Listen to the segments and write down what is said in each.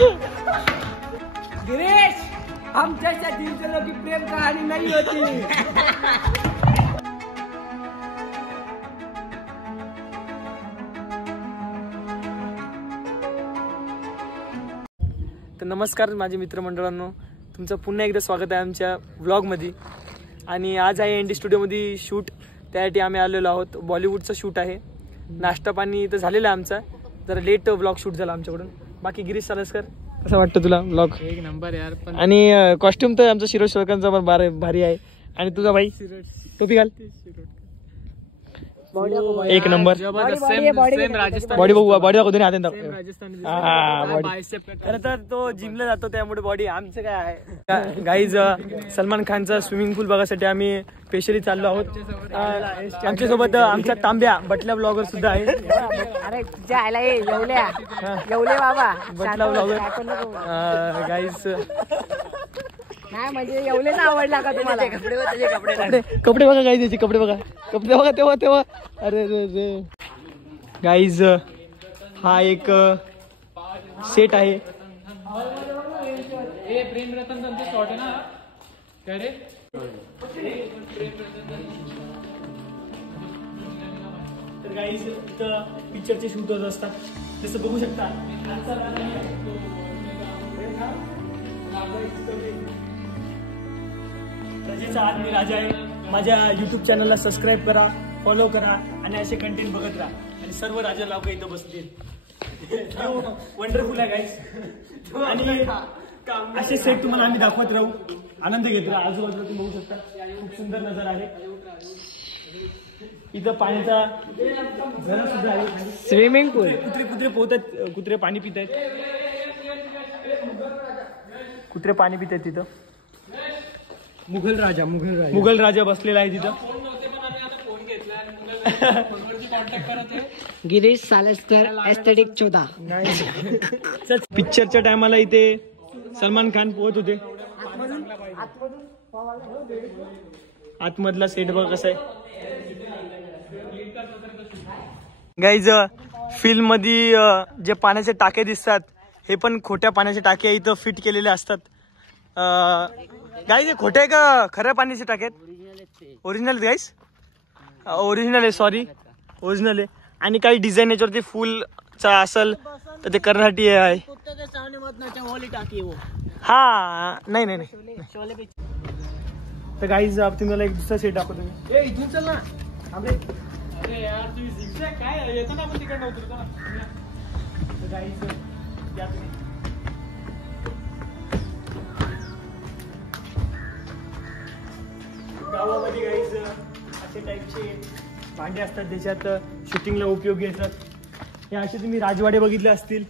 गिरीश, हम जैसा दिल चलो की प्रेम कहानी नहीं होती। तर नमस्कार माझे मित्रमंडळांनो, तुमचं पुन्हा एकदा स्वागत आहे आमच्या व्लॉगमध्ये। आणि आज आहे एनडी स्टुडिओमध्ये शूट, त्यासाठी आम्ही आलेलो आहोत। बॉलिवूडचं शूट आहे। नाश्ता पाणी तर झालेला आहे आमचा, जरा लेट व्लॉग शूट झाला आमच्याकडून। बाकी गिरीश सालसकर, कसं वाटतं तुला व्लॉग? एक नंबर यार। पण आणि कॉस्ट्युम तर आमचा शिरोज शोलकरचा पण भारी आहे। आणि तुझा भाई टोपी घाल, एक नंबर बॉडी बघू, बॉडी दाखवतो ना हातात। खरं तर तो जिमला जातो त्यामुळे बॉडी आमचं काय आहे। गाईज, सलमान खानचा स्विमिंग पूल बघायसाठी आम्ही स्पेशली चाललो आहोत। आमच्यासोबत आमचा तांब्या बटल्या ब्लॉगर सुद्धा आहे। अरे जायला येवले बाबा बटला ब्लॉगर गाईज। नाही म्हणजे येवलेच आवडला का तुम्हाला? कपडे बघा गाईज, याचे कपडे बघा तेव्हा अरे रे गाईज, हा एक सेट आहे। तर गाईज, इथं पिक्चरचे शूट होत असतात, जसं बघू शकता। राजाचा आज मी राजा आहे। माझ्या युट्यूब चॅनलला सबस्क्राईब करा, फॉलो करा आणि असे कंटेंट बघत राहा। आणि सर्व राजा लोक इथं बसतील। वंडरफुल आहे गाईस। आणि असे सेट तुम्हाला आम्ही दाखवत राहू, आनंद घेत राहू। आजूबाजूला तुम्ही बघू शकता, खूप सुंदर नजारा आहे। इथं पाण्याचा झरा सुद्धा आहे, स्विमिंग पूल। कुत्रे पोहतात, कुत्रे पाणी पित आहेत, कुत्रे पाणी पित आहेत तिथं। मुघल राजा बसलेला आहे तिथं। गिरीश सालसकर एस्थेटिक 14। पिक्चरच्या टायमाला इथे सलमान खान पोहत होते। आतमधला सेट बघ कसा आहे गाईज। फिल्म मध्ये जे पाण्याचे टाके दिसतात, हे पण खोट्या पाण्याचे टाके इथं फिट केलेले असतात। गाईज, खोटे आहे का खऱ्या पाण्याचे टाके आहेत? ओरिजिनल गाईज, ओरिजिनल आहे, सॉरी ओरिजिनल आहे। आणि काही डिझाईन याच्यावरती फुलचा असेल तर ते करण्यासाठी आहे। हा नाही। तर गाईज, तुम्हाला एक दुसरा सेट दाखवतो मी। इथून चल ना। अरे यार, तुम्ही झिगझॅग काय येतो ना, आपण तिकडनं उतरतो ना। तर गाईज, या तुम्ही। गावामध्ये गाईज असे टाईपचे भांडे असतात, त्याच्यात शूटिंगला उपयोगी येतात। हे असे तुम्ही राजवाडे बघितले असतील।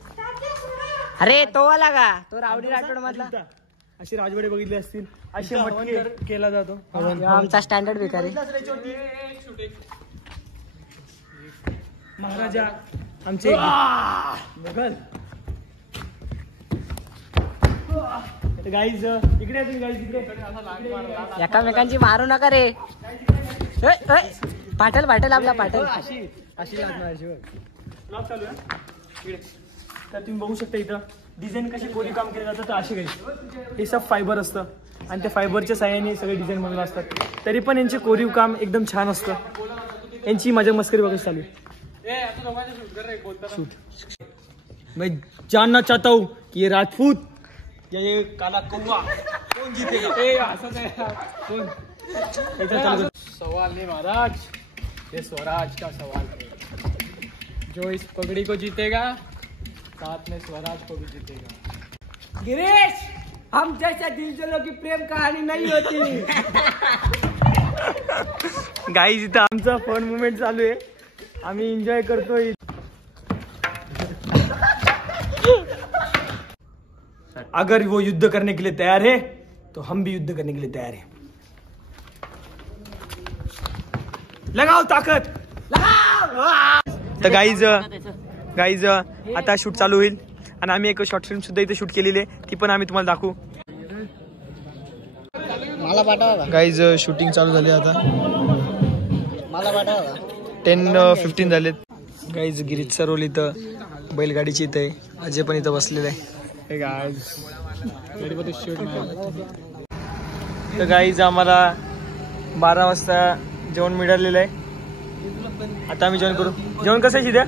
अरे तो आला का, तो रावडी राठोड मधला। असे राजवाडे बघितले असतील, असे मटके केला जातो। आमचा स्टँडर्ड भिकारी महाराजा आमचे मुघल। गाईज, इकडे तुम्ही गाईज, इकडे एकामेकांची मारू नका रे। पाटल आपला पाटल अशी लागणार ब्लॉग चालू आहे। तर तुम्ही बघू शकता इथं डिझाईन कशी कोरी काम केलं जातं। तर अशी काही हे सब फायबर असतं आणि त्या फायबरच्या साहाय्याने सगळे डिझाईन बनवले असतात। तरी पण यांचे कोरीव काम एकदम छान असतं। यांची मजा मस्करी बघायची चालू आहे। मैं जानना चाहता हूँ कि ये राजपूत या ये काला कौवा कौन जीतेगा? सवाल नहीं महाराज, ये स्वराज का सवाल है। जो इस पगड़ी को जीतेगा, साथ में स्वराज को भी जीतेगा। गिरीश, हम जैसा दिल चलो की प्रेम कहानी नहीं होती। गाईज, इथं आमचा फन मुवमेंट चालू आहे, आम्ही एन्जॉय करतोय। अगर वो युद्ध करने के लिए तैयार है तो हम भी युद्ध करने के लिए तैयार हैं। लगाओ ताकद, लगाओ। तर गाईज आता शूट चालू होईल आणि आम्ही एक शॉर्ट फिल्म सुद्धा इथे शूट केलेली आहे, ती पण आम्ही तुम्हाला दाखवू। मला पाठवा गाईज, शूटिंग चालू झाली आता। मला पाठवा 10-15 झालेत। गाईज, गिरीशचा रोल इथं बैलगाडीची इथं आहे। अजय पण इथं बसलेला आहे। हे guys, ready for the shoot, man. तर गाईज आम्हाला 12 वाजता जेवण मिळालेलं आहे. आता आम्ही जेवण करू. जेवण कसं आहे शिद्या?